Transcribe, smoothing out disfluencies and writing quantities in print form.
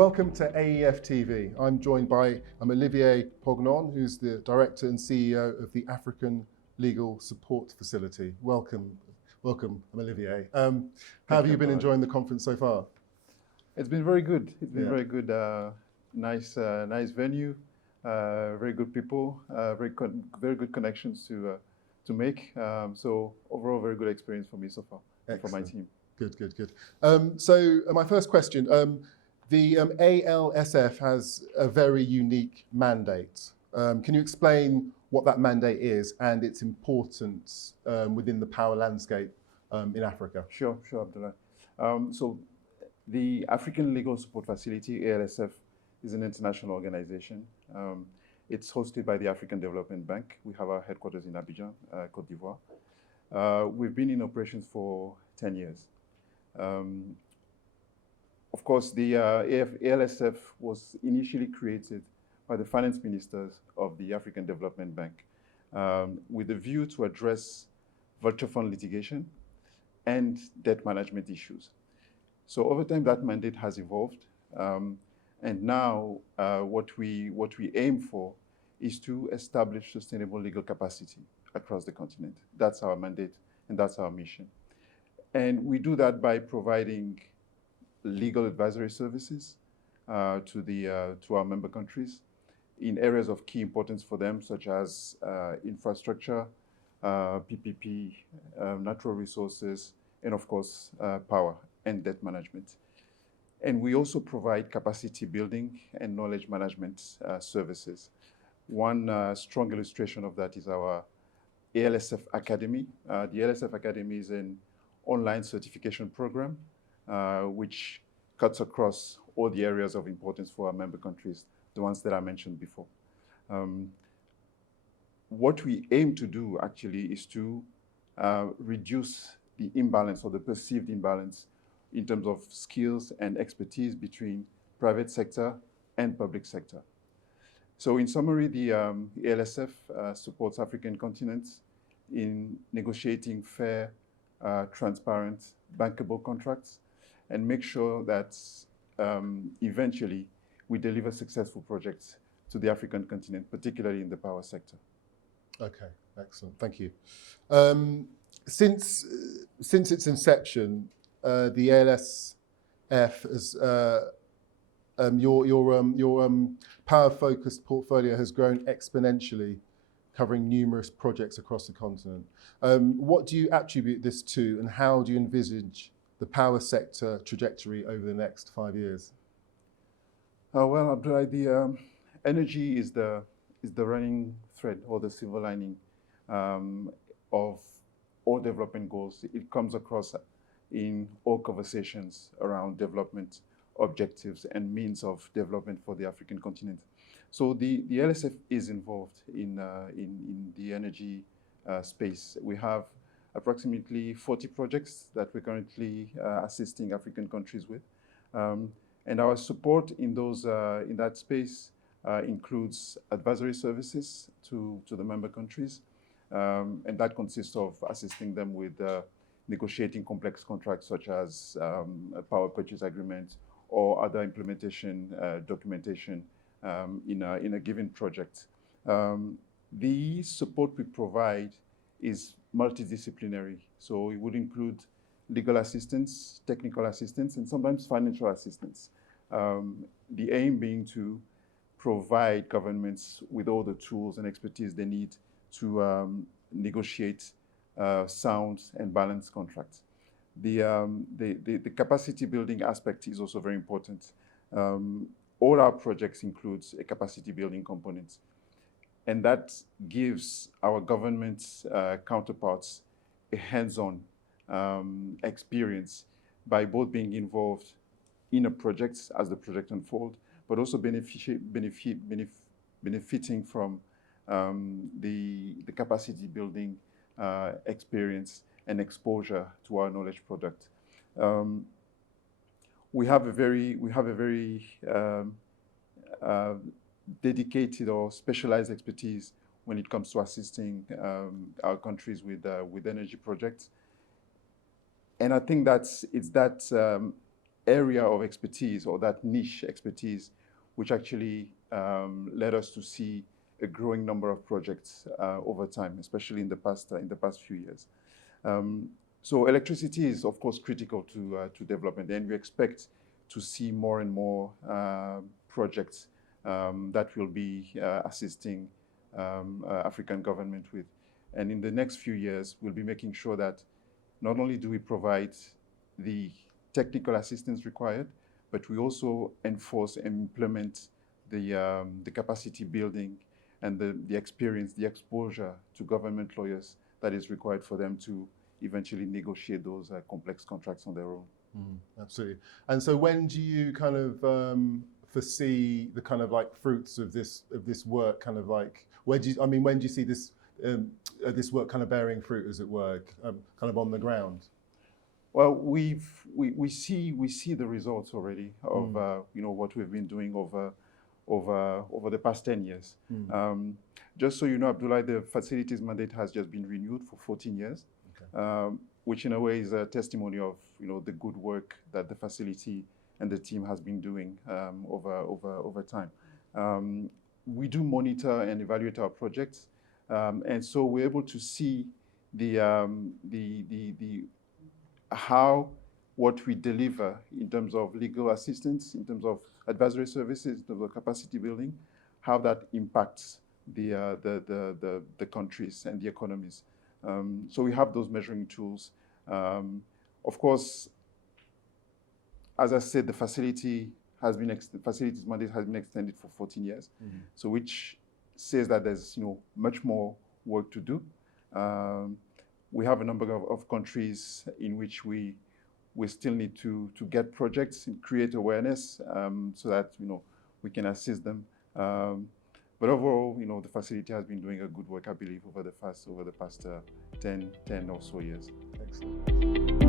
Welcome to aefTV. I'm joined by Olivier Pognon, who's the Director and CEO of the African Legal Support Facility. Welcome, Olivier. How have you been enjoying the conference so far? It's been very good. It's been very good. Nice venue. Very good people. Very good connections to make. So overall, very good experience for me so far. Excellent. For my team. Good. So my first question. The ALSF has a very unique mandate. Can you explain what that mandate is and its importance within the power landscape in Africa? Sure, Abdullah. So the African Legal Support Facility, ALSF, is an international organization. It's hosted by the African Development Bank. We have our headquarters in Abidjan, Côte d'Ivoire. We've been in operations for 10 years. Of course, the ALSF was initially created by the finance ministers of the African Development Bank with a view to address vulture fund litigation and debt management issues. So over time, that mandate has evolved. And now what we aim for is to establish sustainable legal capacity across the continent. That's our mandate and that's our mission. And we do that by providing legal advisory services to our member countries in areas of key importance for them, such as infrastructure, PPP, natural resources, and of course, power and debt management. And we also provide capacity building and knowledge management services. One strong illustration of that is our ALSF Academy. The ALSF Academy is an online certification program which cuts across all the areas of importance for our member countries, the ones that I mentioned before. What we aim to do actually is to reduce the imbalance or the perceived imbalance in terms of skills and expertise between private sector and public sector. So in summary, the ALSF supports African continents in negotiating fair, transparent, bankable contracts and make sure that eventually we deliver successful projects to the African continent, particularly in the power sector. Okay, excellent, thank you. Since its inception, the ALSF has your power-focused portfolio has grown exponentially, covering numerous projects across the continent. What do you attribute this to, and how do you envisage the power sector trajectory over the next 5 years? Well, Abdullah, the energy is the running thread or the silver lining of all development goals. It comes across in all conversations around development objectives and means of development for the African continent. So the ALSF is involved in the energy space. We have approximately 40 projects that we're currently assisting African countries with. And our support in that space includes advisory services to the member countries. And that consists of assisting them with negotiating complex contracts such as a power purchase agreement or other implementation documentation in a given project. The support we provide is multidisciplinary. So it would include legal assistance, technical assistance, and sometimes financial assistance. The aim being to provide governments with all the tools and expertise they need to negotiate sound and balanced contracts. The capacity building aspect is also very important. All our projects includes a capacity building component. And that gives our government counterparts a hands-on experience by both being involved in a project as the project unfolds, but also benefiting from the capacity building experience and exposure to our knowledge product. We have a very dedicated or specialized expertise when it comes to assisting our countries with energy projects. And I think it's that area of expertise or that niche expertise, which actually led us to see a growing number of projects over time, especially in the past few years. So electricity is, of course, critical to development, and we expect to see more and more projects that will be assisting African government with. And in the next few years, we'll be making sure that not only do we provide the technical assistance required, but we also enforce and implement the capacity building and the experience, the exposure to government lawyers that is required for them to eventually negotiate those complex contracts on their own. Absolutely. And so when do you kind of foresee the kind of like fruits of this work, kind of like, when do you see this this work kind of bearing fruit, as it were, kind of on the ground? Well, we see the results already of what we've been doing over the past 10 years. Just so you know, Abdullah, the facilities mandate has just been renewed for 14 years, which in a way is a testimony of the good work that the facility and the team has been doing over time. We do monitor and evaluate our projects, and so we're able to see how what we deliver in terms of legal assistance, in terms of advisory services, in terms of capacity building, how that impacts the countries and the economies. So we have those measuring tools. Of course, as I said, the facilities mandate has been extended for 14 years, so which says that there's much more work to do. We have a number of countries in which we still need to get projects and create awareness so that we can assist them. But overall, the facility has been doing a good work, I believe, over the past 10 or so years. Excellent.